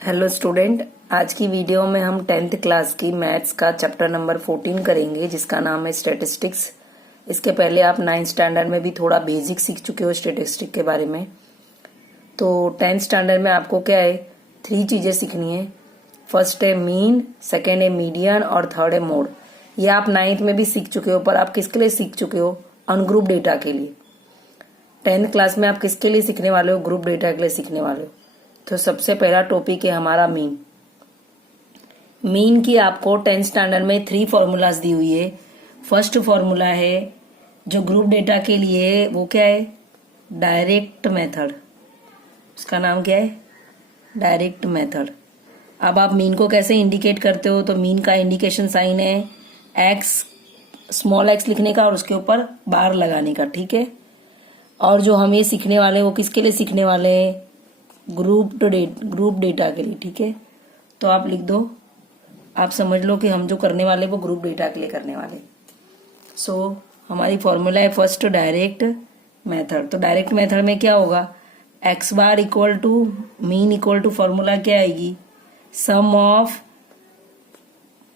Hello student, आज की video में हम 10th क्लास की मैथ्स का चैप्टर नंबर 14 करेंगे जिसका नाम है स्टैटिस्टिक्स। इसके पहले आप 9th स्टैंडर्ड में भी थोड़ा बेसिक सीख चुके हो स्टैटिस्टिक के बारे में। तो 10th स्टैंडर्ड में आपको क्या है, 3 चीजें सीखनी है। फर्स्ट है मीन, सेकेंड है मीडियन और थर्ड है मोड। ये आप 9th में भी सीख चुके हो, पर आप किसके लिए सीख चुके हो? अनग्रुप डेटा के लिए। 10th क्लास में आप किसके लिए सीखने वाले हो? ग्रुप डेटा के लिए सीखने वाले हो। तो सबसे पहला टॉपिक है हमारा मीन। मीन की आपको 10th स्टैंडर्ड में 3 फॉर्मूलाज दी हुई है। फर्स्ट फॉर्मूला है जो ग्रुप डेटा के लिए, वो क्या है? Direct method. उसका नाम क्या है? Direct method. अब आप मीन को कैसे इंडिकेट करते हो? तो मीन का इंडिकेशन साइन है एक्स, स्मॉल एक्स लिखने का और उसके ऊपर बार लगाने का, ठीक है। और जो हम ये सीखने वाले हैं वो किसके लिए सीखने वाले हैं? ग्रुप डेटा के लिए, ठीक है। तो आप लिख दो, आप समझ लो कि हम जो करने वाले वो ग्रुप डेटा के लिए करने वाले। सो हमारी फॉर्मूला है फर्स्ट डायरेक्ट मेथड। तो डायरेक्ट मेथड में क्या होगा? X bar equal to mean equal to formula क्या आएगी? Sum of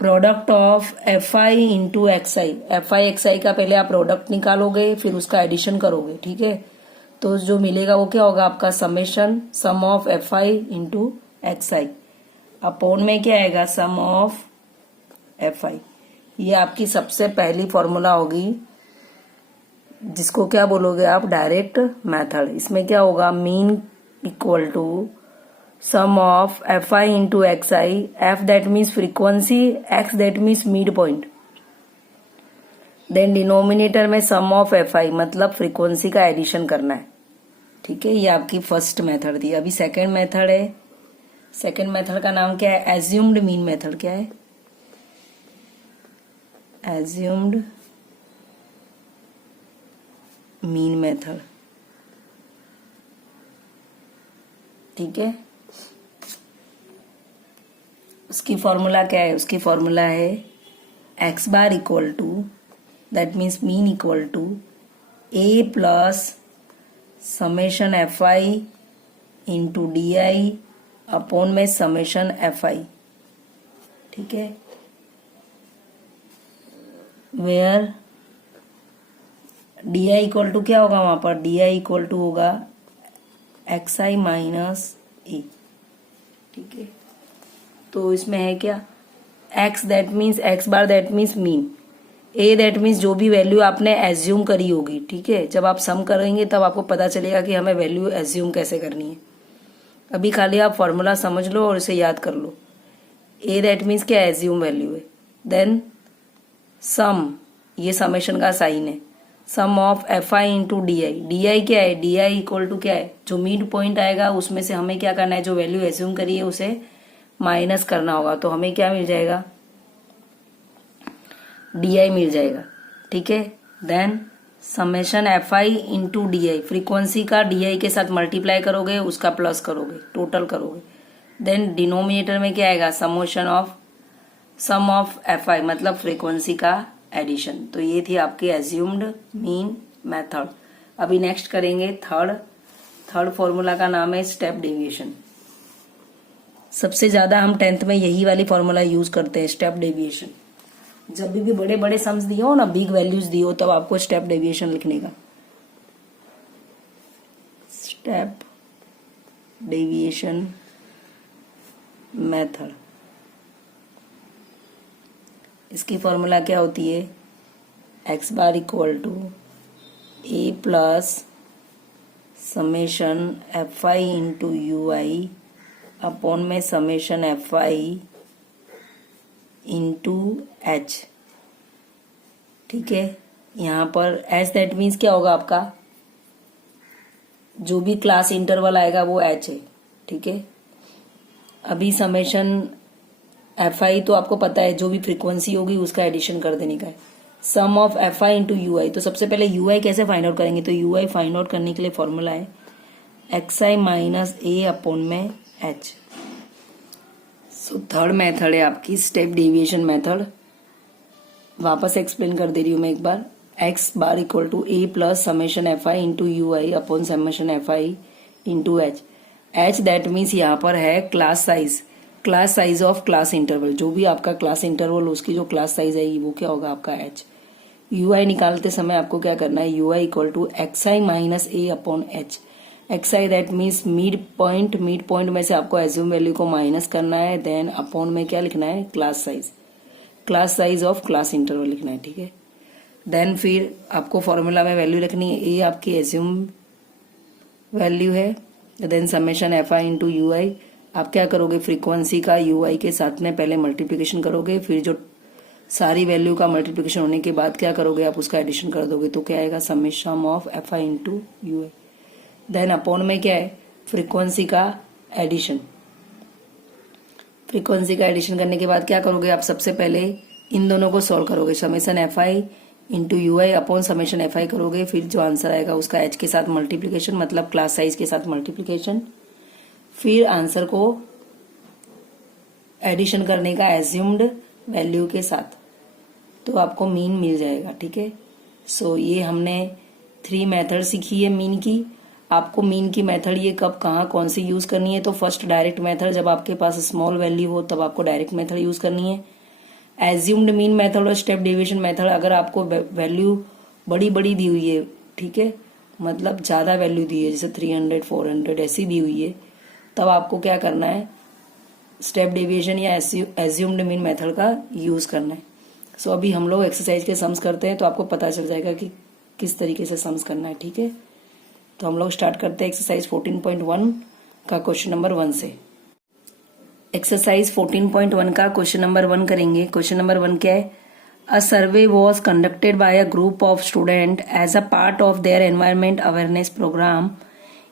product of F I into X I. F I X I का पहले आप प्रोडक्ट निकालोगे, फिर उसका एडिशन करोगे, ठीक है। तो जो मिलेगा वो क्या होगा आपका? Summation sum of F I into X I upon में क्या आएगा? Sum of F I. ये आपकी सबसे पहली फॉर्मूला होगी जिसको क्या बोलोगे आप? Direct method. इसमें क्या होगा? Mean equal to sum of F I into X I. F that means frequency, X that means mid point. Then denominator में सम ऑफ एफ आई, मतलब फ्रीक्वेंसी का एडिशन करना है, ठीक है। ये आपकी फर्स्ट मेथड थी। अभी सेकंड मेथड है। सेकंड मेथड का नाम क्या है? Assumed mean method. क्या है? एज्यूम्ड मीन मेथड, ठीक है। उसकी फॉर्मूला क्या है? उसकी फॉर्मूला है x bar equal to, that means mean equal to A plus summation F I into D I upon में समेशन एफ आई, ठीक है। Where D I equal to क्या होगा वहां पर? डी आई इक्वल टू होगा X I minus A, ठीक है। तो इसमें है क्या? X that means X bar that means mean, A that means जो भी वैल्यू आपने एज्यूम करी होगी, ठीक है। जब आप सम करेंगे तब आपको पता चलेगा कि हमें वैल्यू एज्यूम कैसे करनी है। अभी खाली आप फॉर्मूला समझ लो और इसे याद कर लो। ए दैट मीन्स क्या? एज्यूम वैल्यू है। देन सम, ये समेशन का साइन है, sum of F I into D I. D I क्या है? डी आई इक्वल टू क्या है? जो मिड पॉइंट आएगा उसमें से हमें क्या करना है? जो वैल्यू एज्यूम करी है उसे माइनस करना होगा। तो हमें क्या मिल जाएगा? डी आई मिल जाएगा, ठीक है। Then summation F I into D I, frequency का डी आई के साथ मल्टीप्लाई करोगे, उसका प्लस करोगे, टोटल करोगे। देन डिनोमिनेटर में क्या आएगा? सम ऑफ एफ आई, मतलब फ्रीक्वेंसी का एडिशन। तो ये थी आपकी एज्यूम्ड मीन मेथड। अभी नेक्स्ट करेंगे थर्ड फॉर्मूला का नाम है स्टेप डेविएशन। सबसे ज्यादा हम 10th में यही वाली फॉर्मूला यूज करते हैं, स्टेप डेविएशन। जब भी बड़े बड़े सम्स दिए हो ना, बिग वैल्यूज दिए हो, तब आपको स्टेप डेविएशन लिखने का। स्टेप डेविएशन मेथड, इसकी फॉर्मूला क्या होती है? X bar equal to A plus summation F I into you i upon में summation F I into h, ठीक है। यहाँ पर एच दैट मीन्स क्या होगा आपका? जो भी क्लास इंटरवल आएगा वो एच है, ठीक है। अभी समेशन एफ आई तो आपको पता है, जो भी फ्रीक्वेंसी होगी उसका एडिशन कर देने का है। Sum of F I into you i, तो सबसे पहले यू आई कैसे फाइंड आउट करेंगे? तो यू आई फाइंड आउट करने के लिए फॉर्मूला है एक्स आई माइनस ए अपॉन में एच। सो थर्ड मेथड है आपकी स्टेप डेविएशन मेथड। वापस एक्सप्लेन कर दे रही हूं मैं एक बार। X bar equal to A plus summation F I into you i upon summation F I into h. H that means यहाँ पर है class size of class interval, जो भी आपका क्लास इंटरवल उसकी जो क्लास साइज है वो क्या होगा आपका एच। यू आई निकालते समय आपको क्या करना है, U I equal to X I minus A upon H. X I that means mid point में से आपको एज्यूम वैल्यू को माइनस करना है, देन अपॉन में क्या लिखना है, class size of class interval लिखना है, ठीक है। देन फिर आपको फॉर्मूला में वैल्यू रखनी है, ए आपकी एज्यूम वैल्यू है, then summation F I into you i. आप क्या करोगे, फ्रीक्वेंसी का यू आई के साथ में पहले मल्टीप्लीकेशन करोगे, फिर जो सारी वैल्यू का मल्टीप्लीकेशन होने के बाद क्या करोगे, आप उसका एडिशन कर दोगे, तो क्या आएगा, summation of F I into you I. Then upon में क्या है, फ्रीक्वेंसी का एडिशन। फ्रीक्वेंसी का एडिशन करने के बाद क्या करोगे, आप सबसे पहले इन दोनों को सॉल्व करोगे, summation F I into you i upon summation F I करोगे, फिर जो आंसर आएगा उसका एच के साथ मल्टीप्लीकेशन, मतलब क्लास साइज के साथ मल्टीप्लीकेशन, फिर आंसर को एडिशन करने का एज्यूम्ड वैल्यू के साथ, तो आपको मीन मिल जाएगा, ठीक है। सो ये हमने 3 मेथड सीखी है मीन की। आपको मीन की मेथड ये कब कहाँ कौन सी यूज करनी है, तो फर्स्ट डायरेक्ट मेथड, जब आपके पास स्मॉल वैल्यू हो तब आपको डायरेक्ट मेथड यूज करनी है। एज्यूम्ड मीन मेथड और स्टेप डेविएशन मेथड, अगर आपको वैल्यू बड़ी बड़ी दी हुई है, ठीक है, मतलब ज्यादा वैल्यू दी है, जैसे 300 400 ऐसी दी हुई है, तब आपको क्या करना है, स्टेप डेविएशन या एज्यूम्ड मीन मेथड का यूज करना है। सो अभी हम लोग एक्सरसाइज के सम्स करते हैं, तो आपको पता चल जाएगा कि किस तरीके से सम्स करना है, ठीक है। तो हम लोग स्टार्ट करते हैं एक्सरसाइज 14.1 का क्वेश्चन नंबर 1 से। एक्सरसाइज 14.1 का क्वेश्चन नंबर 1 करेंगे। क्वेश्चन नंबर 1 क्या है, a survey was conducted by a group of student as a part of their environment awareness program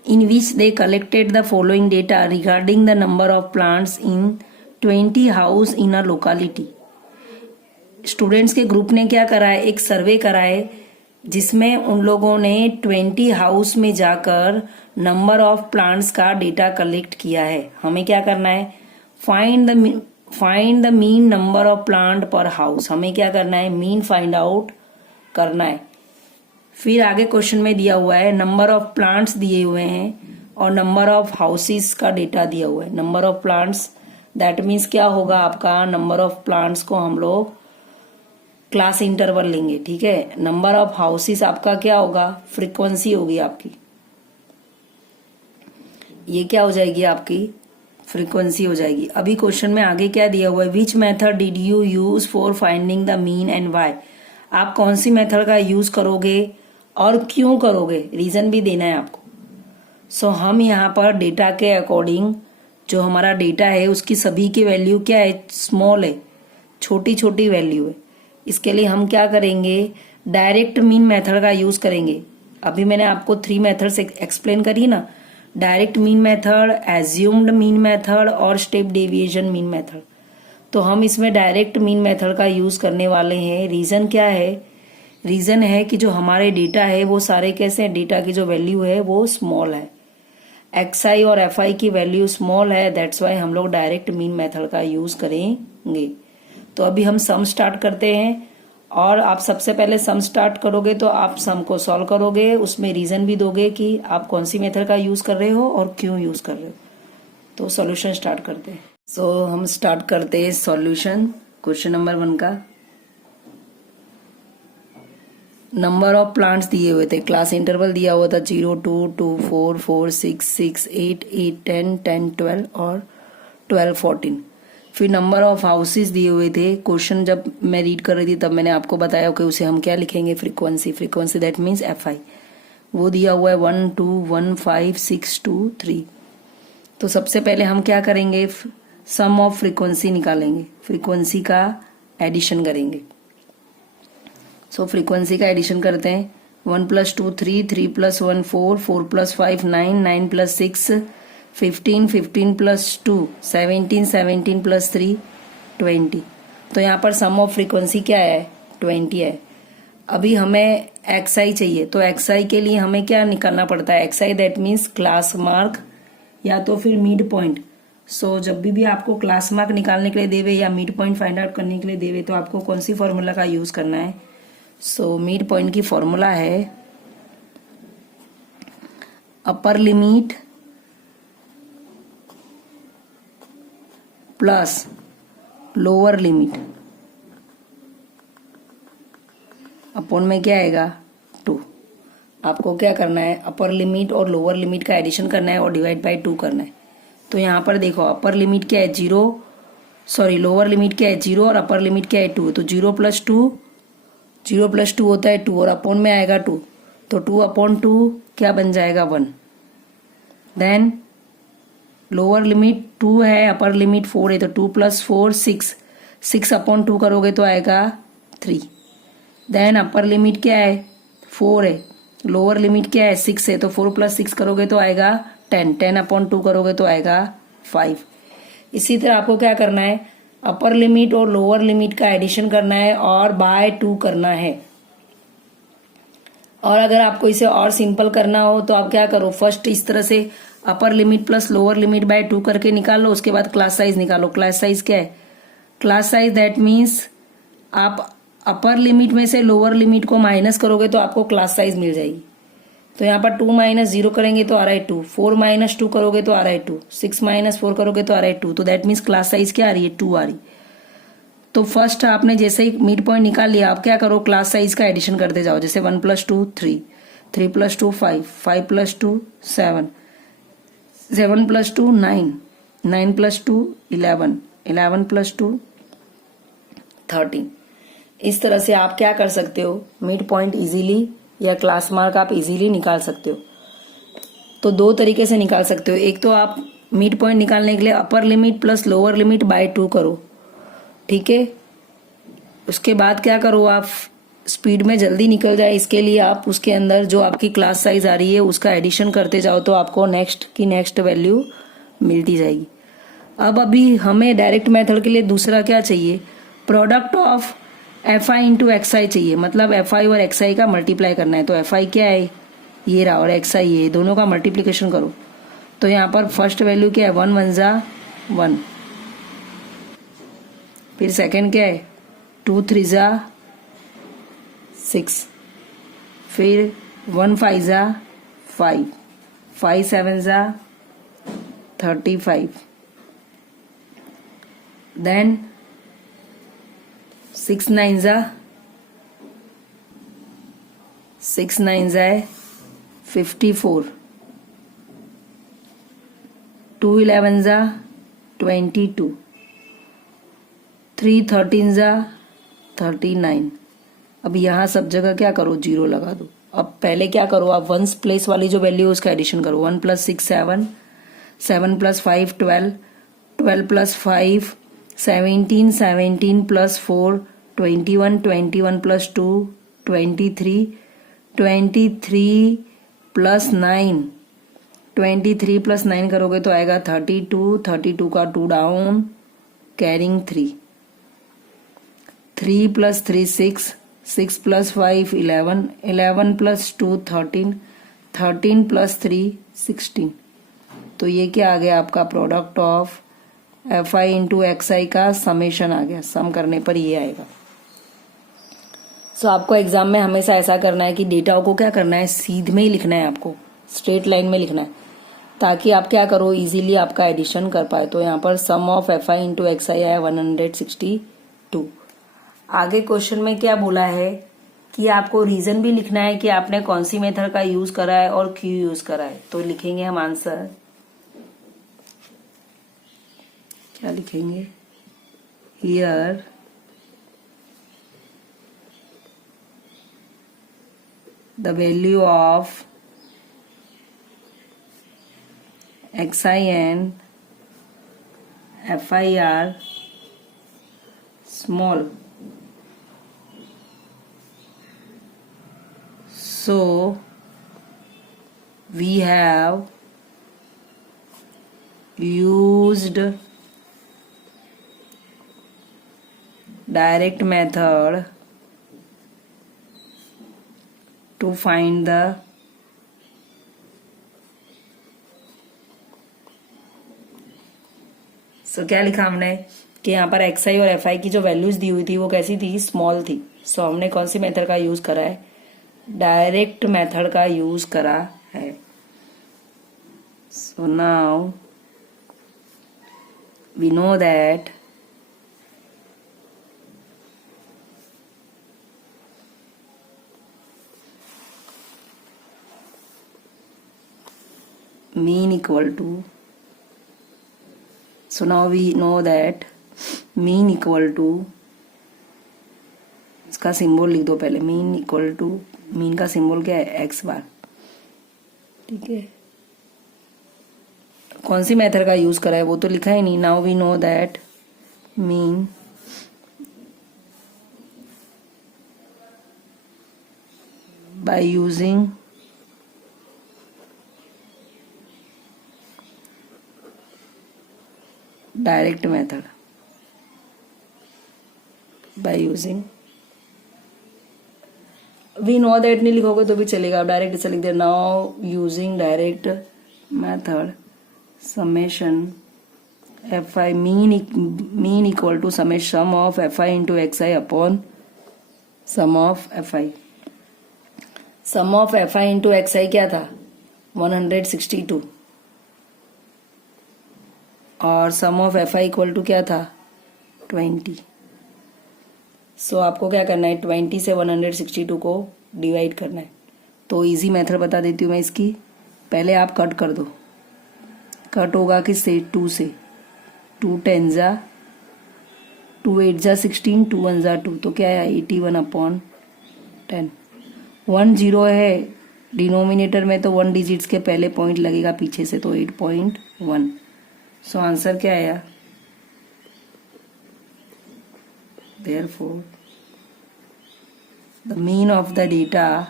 in which they collected the following data regarding the number of plants in 20 house in a locality। Students के group ने क्या करा है, एक सर्वे करा है जिसमें उन लोगों ने 20 हाउस में जाकर नंबर ऑफ प्लांट्स का डेटा कलेक्ट किया है। हमें क्या करना है, find the mean number of plant पर हाउस। हमें क्या करना है, मीन फाइंड आउट करना है। फिर आगे क्वेश्चन में दिया हुआ है नंबर ऑफ प्लांट्स दिए हुए हैं और नंबर ऑफ हाउसेस का डेटा दिया हुआ है। Number of plants that means क्या होगा आपका, नंबर ऑफ प्लांट्स को हम लोग क्लास इंटरवल लेंगे, ठीक है। नंबर ऑफ हाउसेस आपका क्या होगा, फ्रीक्वेंसी होगी आपकी, ये क्या हो जाएगी आपकी, फ्रीक्वेंसी हो जाएगी। अभी क्वेश्चन में आगे क्या दिया हुआ है, which method did you use for finding the mean and why. आप कौन सी मेथड का यूज करोगे और क्यों करोगे, रीजन भी देना है आपको। सो हम यहाँ पर डेटा के अकॉर्डिंग, जो हमारा डेटा है उसकी सभी की वैल्यू क्या है, स्मॉल है, छोटी छोटी वैल्यू है। इसके लिए हम क्या करेंगे, डायरेक्ट मीन मेथड का यूज करेंगे। अभी मैंने आपको 3 मेथड्स एक्सप्लेन करी ना, direct mean method, assumed mean method और स्टेप डेविएशन मीन मेथड। तो हम इसमें डायरेक्ट मीन मेथड का यूज करने वाले हैं। रीजन क्या है, रीजन है कि जो हमारे डेटा है वो सारे कैसे हैं, डेटा की जो वैल्यू है वो स्मॉल है, एक्स आई और एफ आई की वैल्यू स्मॉल है, दैट्स वाई हम लोग डायरेक्ट मीन मेथड का यूज करेंगे। तो अभी हम सम स्टार्ट करते हैं, और आप सबसे पहले सम स्टार्ट करोगे तो आप सम को सॉल्व करोगे, उसमें रीजन भी दोगे कि आप कौन सी मेथड का यूज कर रहे हो और क्यों यूज कर रहे हो। तो सॉल्यूशन स्टार्ट करते हैं। सो हम स्टार्ट करते हैं सॉल्यूशन क्वेश्चन नंबर 1 का। नंबर ऑफ प्लांट्स दिए हुए थे, क्लास इंटरवल दिया हुआ था 0 2 2 4 4 6 6 8 8 10 10 12 और 12 14। फिर नंबर ऑफ हाउसेस दिए हुए थे। क्वेश्चन जब मैं रीड कर रही थी तब मैंने आपको बताया कि उसे हम क्या लिखेंगे, frequency that means F I. वो दिया हुआ है 1 2 1 5 6 2 3। तो सबसे पहले हम क्या करेंगे, सम ऑफ फ्रीक्वेंसी निकालेंगे, फ्रीक्वेंसी का एडिशन करेंगे। सो फ्रीक्वेंसी का एडिशन करते हैं, 1 + 2 3 3 + 1 4 4 + 5 9 9 + 6 15 15 + 2 17 17 + 3 20। तो यहाँ पर सम ऑफ फ्रीक्वेंसी क्या है, 20 है। अभी हमें एक्स आई चाहिए, तो एक्स आई के लिए हमें क्या निकालना पड़ता है, x I that means class mark या तो फिर मिड पॉइंट। सो जब भी आपको क्लास मार्क निकालने के लिए देवे या मिड पॉइंट फाइंड आउट करने के लिए देवे, तो आपको कौन सी फॉर्मूला का यूज करना है। सो मिड पॉइंट की फॉर्मूला है अपर limit plus lower limit upon में क्या आएगा 2। आपको क्या करना है, अपर लिमिट और लोअर लिमिट का एडिशन करना है और डिवाइड बाय 2 करना है। तो यहाँ पर देखो अपर लिमिट क्या है 0, सॉरी लोअर लिमिट क्या है 0 और अपर लिमिट क्या है 2। तो 0 + 2, 0 + 2 होता है 2 और अपॉन में आएगा 2, तो 2/2 क्या बन जाएगा 1। देन लोअर लिमिट 2 है, अपर लिमिट 4 है, तो 2 + 4 6, 6/2 करोगे तो आएगा 3। देन अपर लिमिट क्या है 4 है, लोअर लिमिट क्या है 6 है, तो 4 + 6 करोगे तो आएगा 10, 10/2 करोगे तो आएगा 5। इसी तरह आपको क्या करना है, अपर लिमिट और लोअर लिमिट का एडिशन करना है और बाय 2 करना है। और अगर आपको इसे और सिंपल करना हो तो आप क्या करो, फर्स्ट इस तरह से upper limit plus lower limit by 2 करके निकाल लो, उसके बाद क्लास साइज निकालो। क्लास साइज क्या है, क्लास साइज दैट मीन्स आप अपर लिमिट में से लोअर लिमिट को माइनस करोगे तो आपको क्लास साइज मिल जाएगी। तो यहाँ पर 2 - 0 करेंगे तो आ रहा है 2, 4 - 2 करोगे तो आ रहा है 2, 6 - 4 करोगे तो आ रहा है 2, तो दैट मीन्स क्लास साइज क्या आ रही है 2 आ रही। तो फर्स्ट आपने जैसे ही मिड पॉइंट निकाल लिया, आप क्या करो क्लास साइज का एडिशन करते जाओ। जैसे 1 + 2 3, 3 + 2 5, 5 + 2 7, 7 + 2 9, 9 + 2 11, 11 + 2 13। इस तरह से आप क्या कर सकते हो, मिड पॉइंट इजीली या क्लास मार्क आप इजीली निकाल सकते हो। तो 2 तरीके से निकाल सकते हो। एक तो आप मिड पॉइंट निकालने के लिए upper limit plus lower limit by 2 करो, ठीक है। उसके बाद क्या करो, आप स्पीड में जल्दी निकल जाए इसके लिए आप उसके अंदर जो आपकी क्लास साइज आ रही है उसका एडिशन करते जाओ, तो आपको नेक्स्ट वैल्यू मिलती जाएगी। अब अभी हमें डायरेक्ट मेथड के लिए दूसरा क्या चाहिए, प्रोडक्ट ऑफ FI × XI चाहिए। मतलब FI और XI का मल्टीप्लाई करना है। तो FI क्या है, ये रहा, और XI ये, दोनों का मल्टीप्लिकेशन करो। तो यहाँ पर फर्स्ट वैल्यू क्या है 1 × 1 = 1, फिर सेकंड क्या है 2 × 3 = 6, फिर 1 × 5 = 5, 5 × 7 = 35, देन 6 × 9 = 54, 2 × 11 = 22, 3 × 13 = 39। अब यहाँ सब जगह क्या करो 0 लगा दो। अब पहले क्या करो, आप वंस प्लेस वाली जो वैल्यू है उसका एडिशन करो। 1 + 6 7, 7 + 5 12, 12 + 5 17, 17 + 4 21, 21 + 2 23, 23 + 9, 23 + 9 करोगे तो आएगा 32, 32 का 2 डाउन, कैरिंग 3, 3 + 3 6, 6 + 5 11, 11 + 2 13, 13 + 3 16। तो ये क्या आ गया आपका प्रोडक्ट ऑफ FI × XI का समेशन आ गया। सम करने पर ये आएगा। सो आपको एग्जाम में हमेशा ऐसा करना है कि डेटा को क्या करना है, सीध में ही लिखना है, आपको स्ट्रेट लाइन में लिखना है, ताकि आप क्या करो इजीली आपका एडिशन कर पाए। तो यहाँ पर सम ऑफ FI × XI आया 162। आगे क्वेश्चन में क्या बोला है कि आपको रीजन भी लिखना है कि आपने कौन सी मेथड का यूज करा है और क्यों यूज करा है। तो लिखेंगे हम आंसर, क्या लिखेंगे, here the value of XI and FI are small, so we have used direct method to find the क्या लिखा हमने कि यहाँ पर XI और FI की जो वैल्यूज दी हुई थी वो कैसी थी, स्मॉल थी। सो हमने कौन सी मेथड का यूज करा है, डायरेक्ट मेथड का यूज करा है। So now we know that mean equal to, so now we know that mean equal to, इसका सिंबल लिख दो पहले, मीन इक्वल टू, मीन का सिंबल क्या है, एक्स बार, ठीक है। कौन सी मेथड का यूज करा है वो तो लिखा ही नहीं। Now we know that mean by using direct method, by using, we know that नहीं लिखोगे तो भी चलेगा, डायरेक्ट ऐसा लिख दे। Now using direct method summation fi mean equal to summation of fi into xi upon sum of fi। sum of fi into xi क्या था, 162, और sum of fi equal to क्या था, 20। सो आपको क्या करना है, 20 से 162 को डिवाइड करना है। तो इजी मेथड बता देती हूँ मैं इसकी। पहले आप कट कर दो, कट होगा किससे, 2 से, 2 10 जा, 2 8 जा 16, 2 1 जा 2, तो क्या है 81 अपॉन 10। 1 0 है डिनोमिनेटर में, तो 1 डिजिट्स के पहले पॉइंट लगेगा पीछे से, तो 8.1। सो आंसर क्या आया, therefore the mean of the data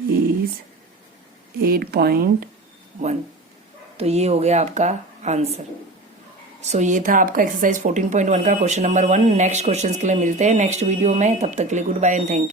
is 8.1। तो ये हो गया आपका आंसर। सो ये था आपका एक्सरसाइज 14.1 का क्वेश्चन नंबर 1। नेक्स्ट क्वेश्चंस के लिए मिलते हैं नेक्स्ट वीडियो में, तब तक के लिए goodbye and thank you.